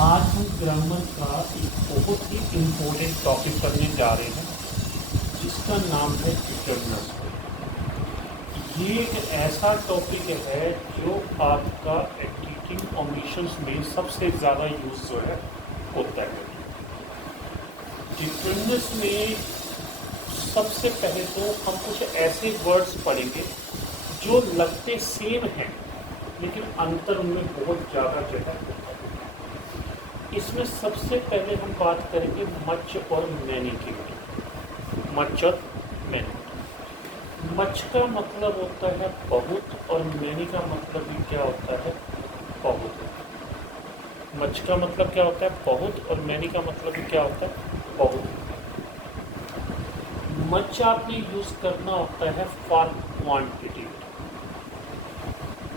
आज हम ग्रामर का एक बहुत ही इम्पोर्टेंट टॉपिक करने जा रहे हैं जिसका नाम है डिटरमिनर्स। ये एक ऐसा टॉपिक है जो आपका एडिटिंग ऑमिशंस में सबसे ज़्यादा यूज़ जो है होता है। डिटरमिनर्स में सबसे पहले तो हम कुछ ऐसे वर्ड्स पढ़ेंगे जो लगते सेम हैं लेकिन अंतर उनमें बहुत ज़्यादा जो है होता है। इसमें सबसे पहले हम बात करेंगे मच और मैनी की। मच और मैनी। मच का मतलब होता है बहुत और मैनी का मतलब भी क्या होता है? बहुत। मच का मतलब क्या होता है? बहुत। और मैनी का मतलब भी क्या होता है? बहुत। मच आपने यूज़ करना होता है फॉर क्वांटिटी।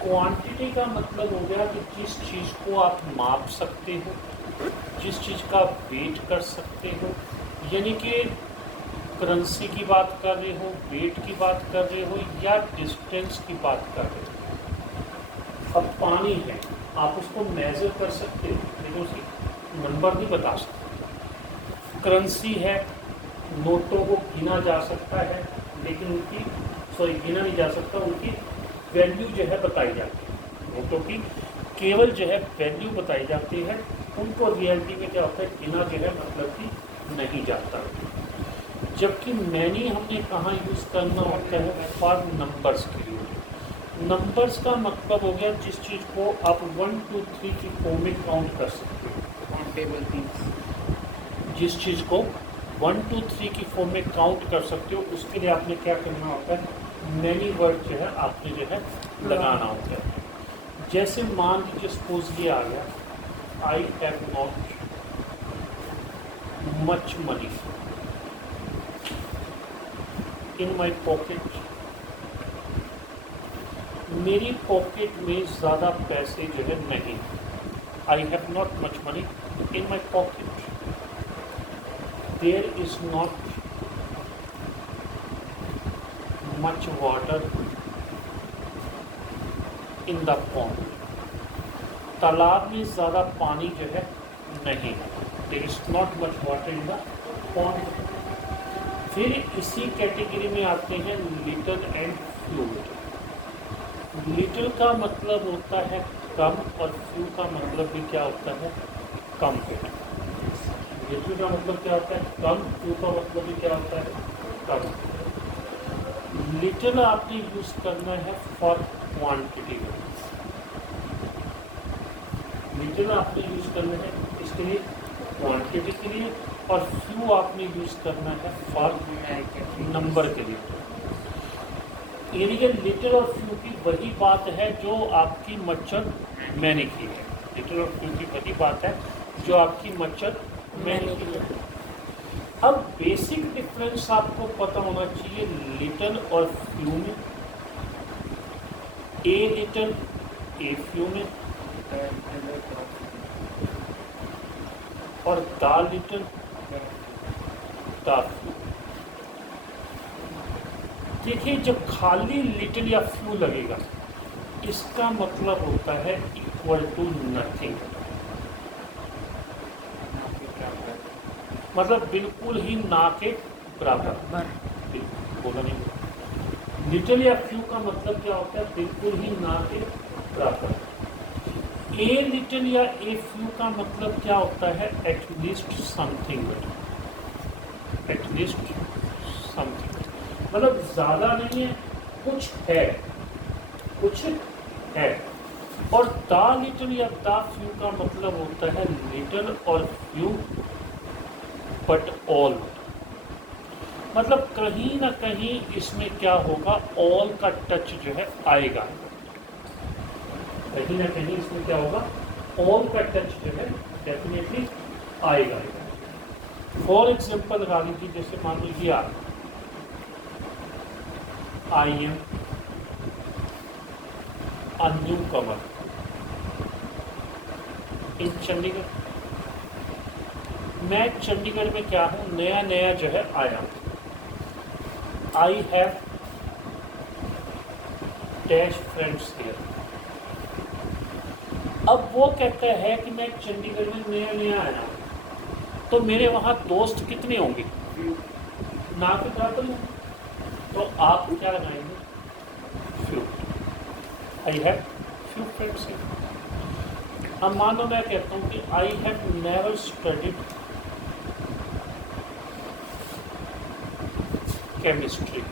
क्वांटिटी का मतलब हो गया कि जिस चीज़ को आप माप सकते हो, जिस चीज़ का आप वेट कर सकते हो, यानी कि करेंसी की बात कर रहे हो, वेट की बात कर रहे हो या डिस्टेंस की बात कर रहे हो। अब पानी है, आप उसको मेज़र कर सकते हो लेकिन उसकी नंबर नहीं बता सकते। करेंसी है, नोटों को गिना जा सकता है लेकिन उनकी गिना नहीं जा सकता, उनकी वैल्यू जो है बताई जाती है। नोटों की केवल जो है वैल्यू बताई जाती है, उनको रियलिटी में क्या होता है गिना जो है मतलब कि नहीं जाता। जबकि मैनी हमने कहाँ यूज़ करना होता है? फॉर नंबर्स के लिए। नंबर्स का मतलब हो गया जिस चीज़ को आप 1 2 3 की फॉर्म में काउंट कर सकते हो। Countable things. जिस चीज़ को 1 2 3 की फॉर्म में काउंट कर सकते हो उसके लिए आपने क्या करना होता है? मैनी वर्ड जो है आपने जो है लगाना होता है। जैसे मान लीजिए सपोज ये आ गया, I have not much money in my pocket. मेरी पॉकेट में ज़्यादा पैसे जो है नहीं। I have not much money in my pocket. There is not much water in the pond. तालाब में ज़्यादा पानी जो है नहीं। There is not much water in the pond. फिर इसी कैटेगरी में आते हैं लिटिल एंड फ्यू। लिटिल का मतलब होता है कम और फ्यू का मतलब भी क्या होता है? कम। लिटिल का मतलब क्या होता है? कम। फ्यू का मतलब भी क्या होता है? कम। लिटिल आपने यूज़ करना है फॉर क्वांटिटी। लिटिल आपने यूज़ करना है इसके लिए क्वांटिटी के लिए, और फ्यू आपने यूज़ करना है फॉर नंबर के लिए। यानी कि लिटिल और फ्यू की वही बात है जो आपकी मच्छर मैंने की है। लिटिल और फ्यू की वही बात है जो आपकी मच्छर मैंने की है। अब बेसिक डिफरेंस आपको पता होना चाहिए लिटिल और फ्यू में। ए लिटिल ए फ्यू में, और द लिटिल द फ्यू। देखिए जब खाली लिटिल या फ्यू लगेगा इसका मतलब होता है इक्वल टू नथिंग। मतलब बिल्कुल ही ना के बराबर। बोला नहीं। लिटिल या फ्यू का मतलब क्या होता है? बिल्कुल ही ना के बराबर। ए लिटिल या ए फ्यू का मतलब क्या होता है? At least something. एटलीस्ट समथिंग मतलब ज़्यादा नहीं है, कुछ है, कुछ है। और द लिटिल या द फ्यू का मतलब होता है लिटिल और फ्यू बट ऑल। मतलब कहीं ना कहीं इसमें क्या होगा? ऑल का टच जो है आएगा। कहीं ना कहीं इसमें क्या होगा? ऑल का टच जो है डेफिनेटली आएगा। फॉर एग्जाम्पल लगा लीजिए, जैसे मान लीजिए आप आई एम अ न्यू कमर इन चंडीगढ़। मैं चंडीगढ़ में क्या हूँ? नया नया जो है आया हूँ। I have dash friends here. अब वो कहता है कि मैं चंडीगढ़ में नया नया आया हूँ, तो मेरे वहाँ दोस्त कितने होंगे, ना के बराबर होंगे, तो आप क्या लगाएंगे, few. I have few friends. अब मान लो मैं कहता हूँ कि I have never studied chemistry,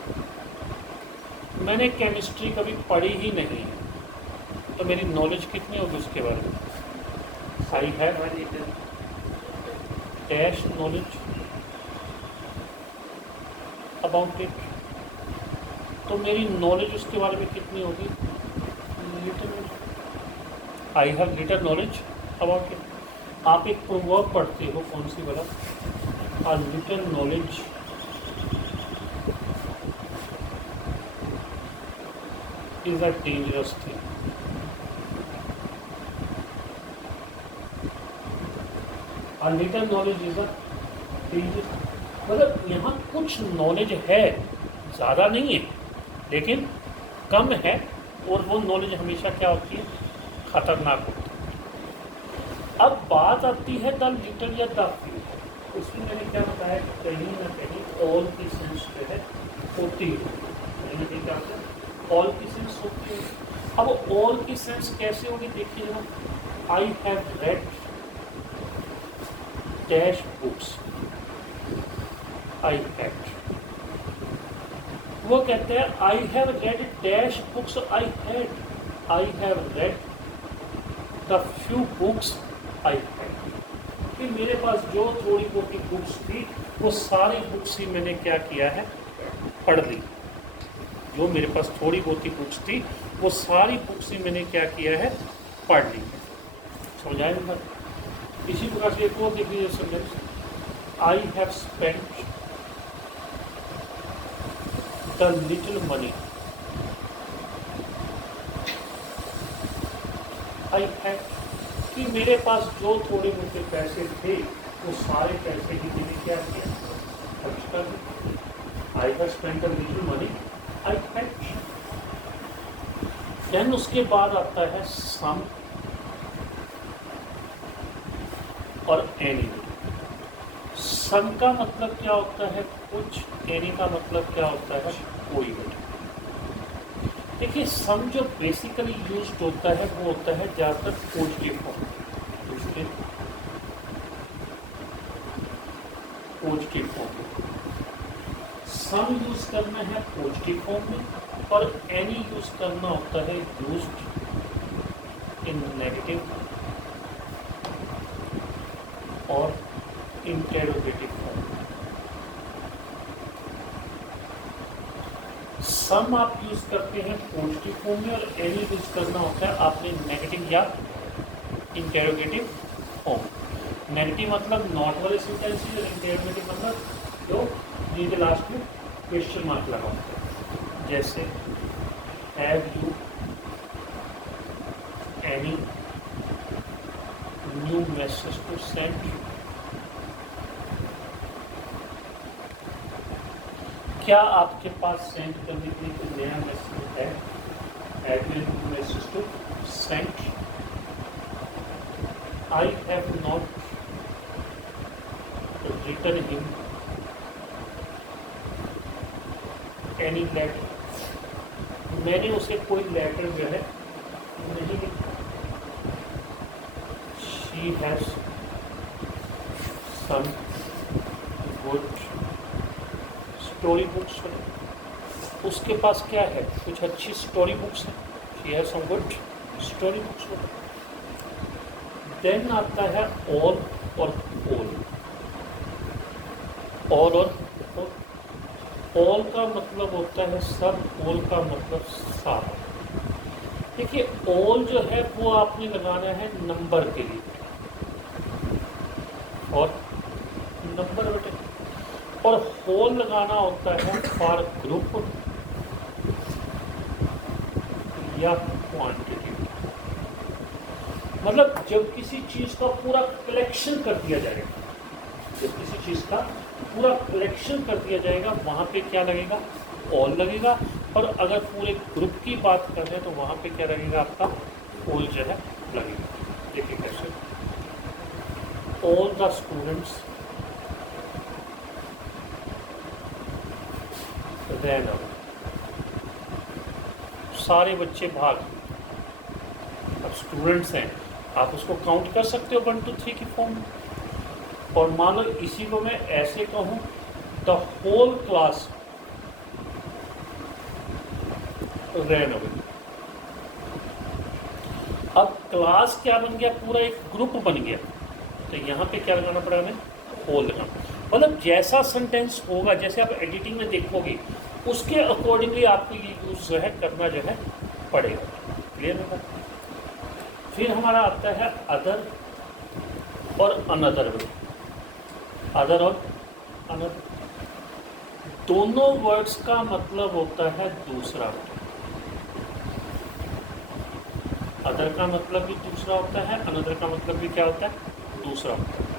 मैंने केमिस्ट्री कभी पढ़ी ही नहीं है, तो मेरी नॉलेज कितनी होगी उसके बारे में, I have dash knowledge about it, तो मेरी नॉलेज उसके बारे में कितनी होगी, little, I have little knowledge about it. आप एक प्रोवर्ब पढ़ते हो, कौन सी वाला, a little knowledge is a dangerous thing. A little knowledge is a dangerous, मतलब यहाँ कुछ नॉलेज है, ज़्यादा नहीं है लेकिन कम है, और वो नॉलेज हमेशा क्या होती है, खतरनाक होती है। अब बात आती है द लिटिल या द फ्यू, उसमें मैंने क्या बताया, कहीं ना कहीं ऑल की सेंस जो है होती है, ऑल की सेंस होती है। अब ऑल की सेंस कैसे होगी, देखिए जरा, I have read dash books, I have, वो कहते हैं I have read dash books, I have read the few books I had, कि मेरे पास जो थोड़ी बहुत बुक्स थी वो सारी बुक्स ही मैंने क्या किया है, पढ़ ली। जो मेरे पास थोड़ी बहुत बुक्स थी वो सारी बुक्स ही मैंने क्या किया है, पढ़ ली। समझाए ना? इसी प्रकार से एक और देख लीजिए sentence, I have spent the little money I have, कि मेरे पास जो थोड़े मोटे पैसे थे वो सारे पैसे ही मैंने क्या किया, खर्च कर दिए। I have spent the little money I have. Then उसके बाद आता है सम और एनी। सम का मतलब क्या होता है, कुछ, एनी का मतलब क्या होता है, कोई भी। देखिए सम जो बेसिकली यूज होता है वो होता है ज़्यादातर पॉजिटिव फॉर्म, उसके पॉजिटिव फॉर्म। सम यूज करना है पॉजिटिव फॉर्म में, और एनी यूज करना होता है यूज्ड इन नेगेटिव और इंटेरोगेटिव फॉर्म। सम आप यूज करते हैं पॉजिटिव फॉर्म में, और एनी यूज करना होता है आपने नेगेटिव या इंटेरोगेटिव फॉर्म। नेगेटिव मतलब नॉट वाले सेंटेंसेस, और इंटेरोगेटिव मतलब जो जिनके लास्ट में क्वेश्चन मार्क लगा होता है, जैसे have you any new message to send, क्या आपके पास सेंड करने के लिए कोई नया मैसेज है, have you new message to send. I have not written him any letter, मैंने उसे कोई लेटर जो है नहीं लिखा। She has some good story books, उसके पास क्या है, कुछ अच्छी स्टोरी बुक्स है, she has some good story books. Then आता है ऑल और ऑल, और ऑल का मतलब होता है सब, ऑल का मतलब सारा। देखिए ऑल जो है वो आपने लगाना है नंबर के लिए, और नंबर बेटे, और होल लगाना होता है फॉर ग्रुप या क्वांटिटी। मतलब जब किसी चीज का पूरा कलेक्शन कर दिया जाएगा, जब किसी चीज का पूरा कलेक्शन कर दिया जाएगा वहाँ पे क्या लगेगा, ऑल लगेगा। और अगर पूरे ग्रुप की बात कर रहे हैं तो वहाँ पे क्या लगेगा, आपका ऑल जो है लगेगा। all the students ran away. सारे बच्चे भाग। अब स्टूडेंट्स हैं, आप उसको काउंट कर सकते हो 1 2 3 की फॉर्म में। और मान लो इसी को मैं ऐसे कहूँ, the whole class ran away. अब क्लास क्या बन गया, पूरा एक ग्रुप बन गया। तो यहाँ पे क्या लगाना पड़ा हमें, होल लगाना। मतलब जैसा सेंटेंस होगा, जैसे आप एडिटिंग में देखोगे, उसके अकॉर्डिंगली आपको ये यूज जो है करना जो है पड़ेगा। क्लियर होगा। फिर हमारा आता है अदर और अनदर वे। अदर और अनदर दोनों वर्ड्स का मतलब होता है दूसरा। अदर का मतलब भी दूसरा होता है, अनदर का मतलब भी क्या होता है, दूसरा होता है।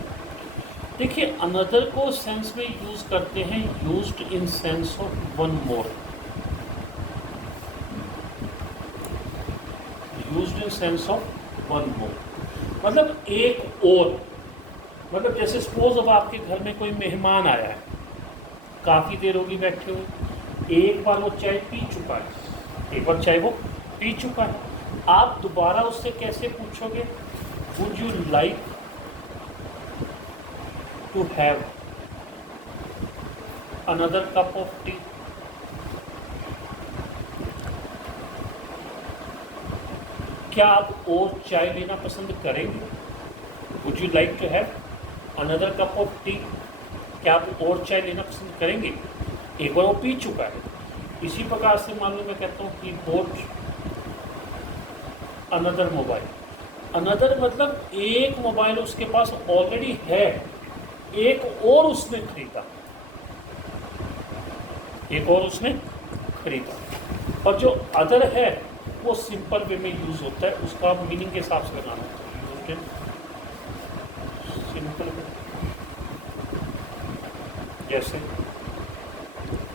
देखिए, अनदर को सेंस में यूज करते हैं, used in sense of one more. Used in sense of one more मतलब एक और। मतलब जैसे सपोज अब आपके घर में कोई मेहमान आया है, काफ़ी देर होगी बैठे हुए, एक बार वो चाय पी चुका है, एक बार चाय वो पी चुका है, आप दोबारा उससे कैसे पूछोगे, would you like to have another cup of tea. क्या आप और चाय लेना पसंद करेंगे, would you like to have another cup of tea. क्या आप और चाय लेना पसंद करेंगे, एक बार वो पी चुका है। इसी प्रकार से मान लो मैं कहता हूँ कि बोट अनदर मोबाइल। अनदर मतलब एक मोबाइल उसके पास ऑलरेडी है, एक और उसने खरीदा, एक और उसने खरीदा। और जो अदर है वो सिंपल वे में यूज होता है, उसका मीनिंग के हिसाब से लगाना होता है। सिंपल वे, जैसे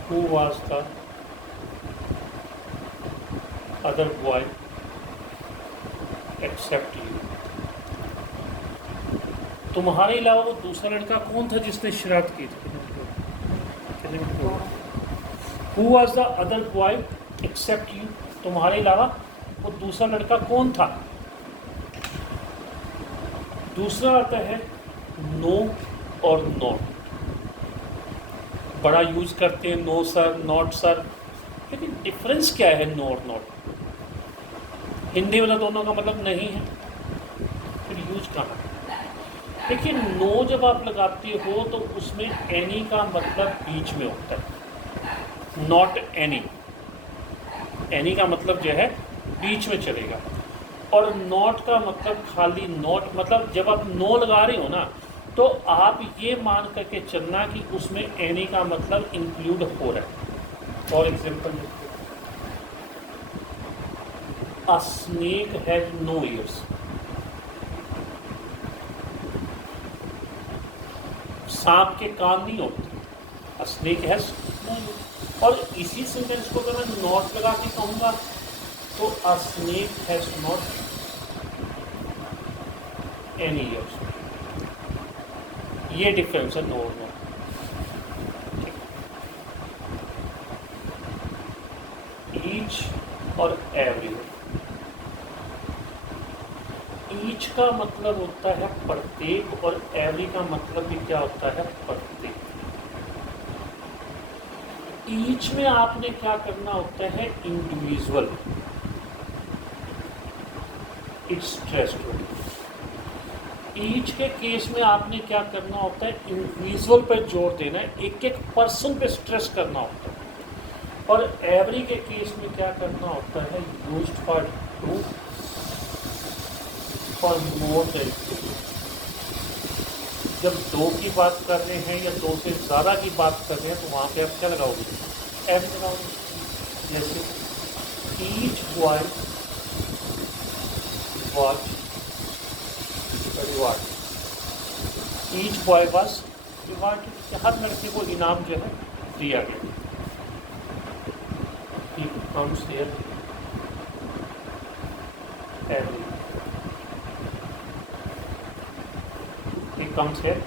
who was the other boy except you. तुम्हारे अलावा वो दूसरा लड़का कौन था जिसने शरारत की थी। Who was the other boy except you, तुम्हारे अलावा वो दूसरा लड़का कौन था। दूसरा आता है नो और नॉट। बड़ा यूज करते हैं नो सर, नॉट सर, लेकिन डिफरेंस क्या है नो और नॉट। हिंदी में तो दोनों का मतलब नहीं है, फिर यूज कहाँ है। देखिए, नो जब आप लगाते हो तो उसमें एनी का मतलब बीच में होता है, नॉट एनी। एनी का मतलब जो है बीच में चलेगा, और नॉट का मतलब खाली नॉट। मतलब जब आप नो लगा रहे हो ना, तो आप ये मान करके चलना कि उसमें एनी का मतलब इंक्लूड हो रहा है। For example, a snake has no ears. सांप के कान नहीं होते, a snake has no ears. और इसी सेंटेंस को अगर मैं नॉट लगा के कहूँगा तो अ snake has not any years. ये डिफरेंस है नो और नो। ईच और एवरी। ईच का मतलब होता है प्रत्येक, और एवरी का मतलब भी क्या होता है, प्रत्येक। ईच में आपने क्या करना होता है, इंडिविजुअल। It's stressed. ईच के केस में आपने क्या करना होता है, इंडिविजुअल पर जोर देना है, एक एक पर्सन पे स्ट्रेस करना होता है। और एवरी के केस में क्या करना होता है, used for two, for more than two. जब दो की बात कर रहे हैं या दो से ज़्यादा की बात कर रहे हैं तो वहाँ पे आप क्या लगाओगे, एवरी लगाओगे। जैसे each boy watch reward. Each boy was reward, हर लड़के को इनाम जो है दिया गया। He comes here every, ठीक। Comes here.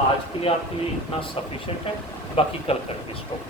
आज के लिए आपके लिए इतना सफिशिएंट है, बाकी कल करेंगे स्टॉप।